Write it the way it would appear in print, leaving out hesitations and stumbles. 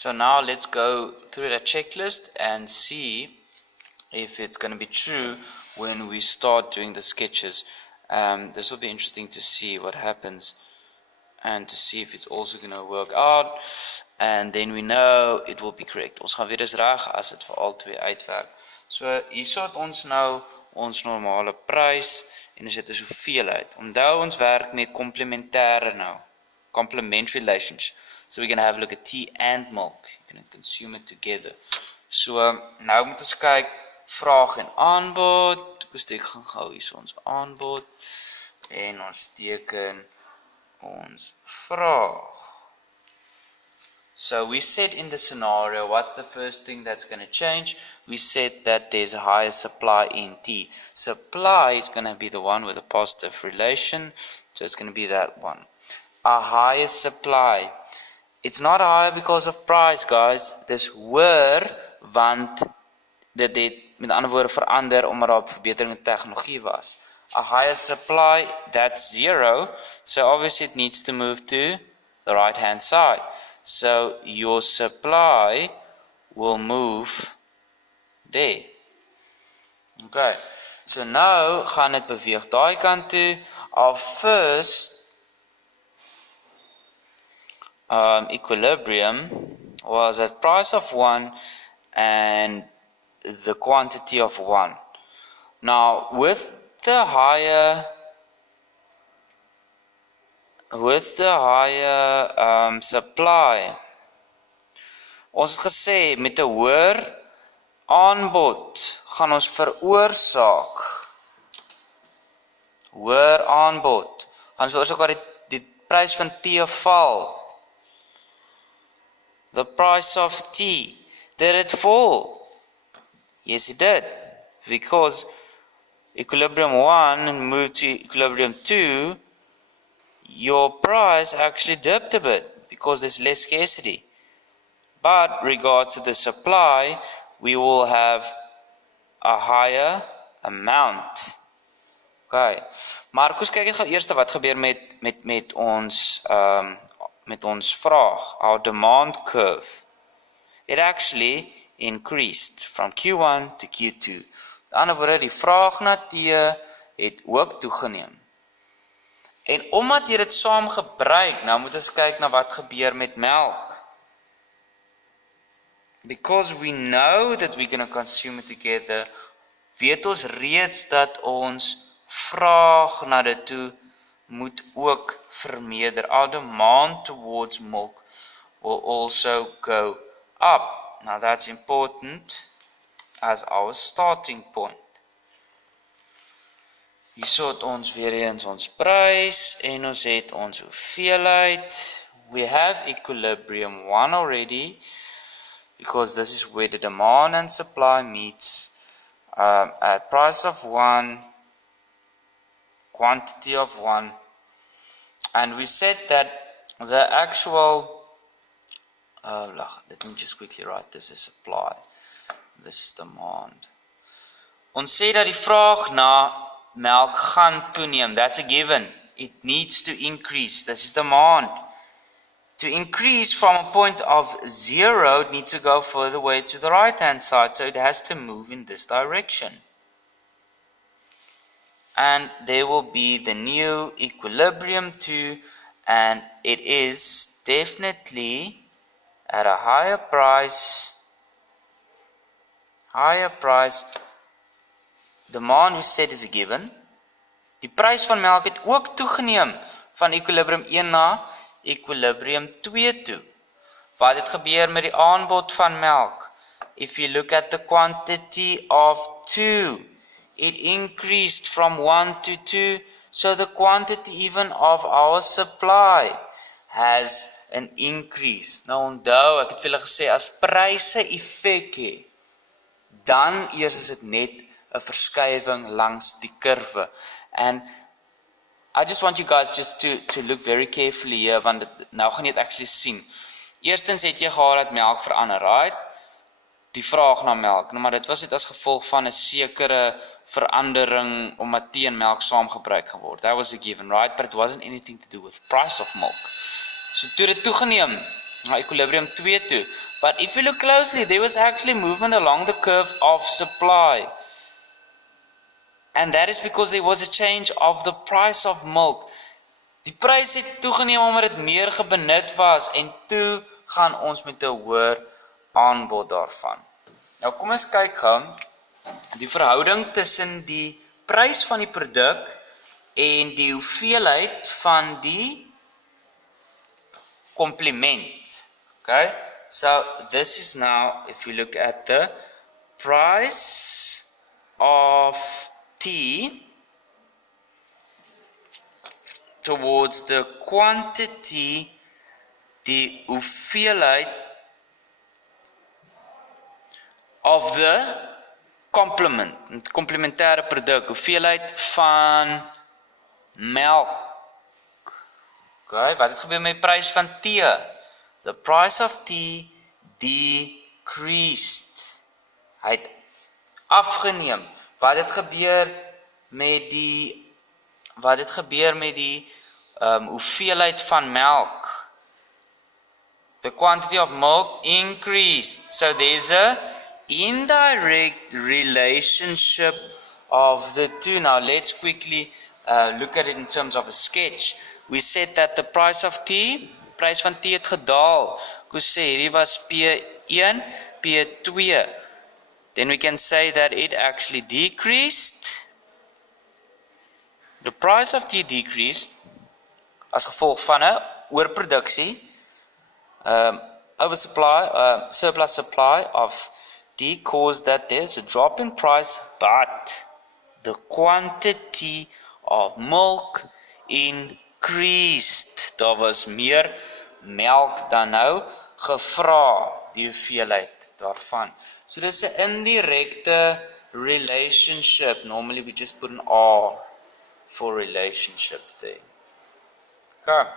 So now let's go through the checklist and see if it's going to be true when we start doing the sketches. This will be interesting to see what happens and to see if it's also going to work out, and then we know it will be correct. Ons gaan weer eens reg as dit vir al twee uitwerk. So hierso het ons nou ons normale prys en ons het 'n hoeveelheid. Onthou ons werk met komplementêre nou. Complementary relations. So we're going to have a look at tea and milk. You can consume it together. So nou moet ons kyk vraag en aanbod. Ek gaan gou hier ons aanbod en ons teken ons vraag. So we said in the scenario, what's the first thing that's going to change? We said that there's a higher supply in tea. Supply is going to be the one with a positive relation. So it's going to be that one. A higher supply. It's not higher because of price, guys. Dis hoër want dit het met ander woorde verander omdat daar verbetering in tegnologie was. A higher supply, that's 0. So obviously it needs to move to the right hand side. So your supply will move there. Okay. So nou gaan dit beweeg daai kant toe. Our first equilibrium was at price of 1 and the quantity of 1. Now with the higher supply, ons het gesê met 'n hoër aanbod gaan ons veroorsaak hoër aanbod gaan veroorsaak dat die prys van tea val. The price of tea, did it fall? Yes, it did. Because equilibrium 1 moved to equilibrium 2, your price actually dipped a bit because there's less scarcity. But regards to the supply, we will have a higher amount. Okay. Maar kom ons kyk net gou eers wat gebeur met ons vraag, our demand curve. It actually increased from Q1 to Q2. Met ander woorde, die vraag na tee het ook toegeneem. En omdat jy dit saam gebruik, nou moet ons kyk na wat gebeur met melk. Because we know that we're going to consume it together, weet ons reeds dat ons vraag na dit toe moet ook vermeerder. Our demand towards milk will also go up. Now that's important as our starting point. Hierso het ons weer eens ons prys en ons het ons hoeveelheid. We have equilibrium 1 already because this is where the demand and supply meets at price of 1, quantity of 1. And we said that the actual, let me just quickly write this as supply. This is demand. Ons sê dat die vraag na melk gaan toeneem. That's a given. It needs to increase. This is demand. To increase from a point of 0, it needs to go further away to the right hand side. So it has to move in this direction. And there will be the new equilibrium 2, and it is definitely at a higher price. Demand we said is a given. Die prys van melk het ook toegeneem van equilibrium 1 na equilibrium 2 toe. Wat het gebeur met die aanbod van melk? If you look at the quantity of 2, it increased from 1 to 2, so the quantity even of our supply has an increase. Nou onthou, ek het vir julle gesê, as pryse effek het, dan eers is dit net 'n verskywing langs die kurwe. And I just want you guys just to look very carefully here, want nou gaan jy dit actually sien. Eerstens het jy gehad dat melk verander, right? Die vraag na melk, maar dit was net as gevolg van 'n sekere verandering omdat tee en melk saam gebruik geword. That was a given, right? But it wasn't anything to do with price of milk. So toe dit toegeneem na equilibrium 2 toe, But if you look closely, there was actually movement along the curve of supply. And that is because there was a change of the price of milk. Die prys het toegeneem omdat dit meer gebenut was en toe gaan ons met 'n hoër aanbod daarvan. Nou kom ons kyk gou die verhouding tussen die prys van die produk en die hoeveelheid van die komplement. Okay? So this is now, if you look at the price of tea towards the quantity, die hoeveelheid of the komplementêre produk, hoeveelheid van melk. Okay, wat het gebeur met die prys van tee? The price of tea decreased. Hy het afgeneem. Wat het gebeur met die hoeveelheid van melk? The quantity of milk increased. So there's a indirect relationship of the two. Now let's quickly look at it in terms of a sketch. We said that the price of tea, prys van tea het gedaal. Ek sê hierdie was P1, P2. Then we can say that it actually decreased. The price of tea decreased as gevolg van 'n oorproduksie, oversupply, surplus supply of tea caused that there's a drop in price, but the quantity of milk increased. Daar was meer melk dan nou gevra, die hoeveelheid daarvan. So dis 'n indirekte relationship. Normally we just put an R for relationship there. Okay.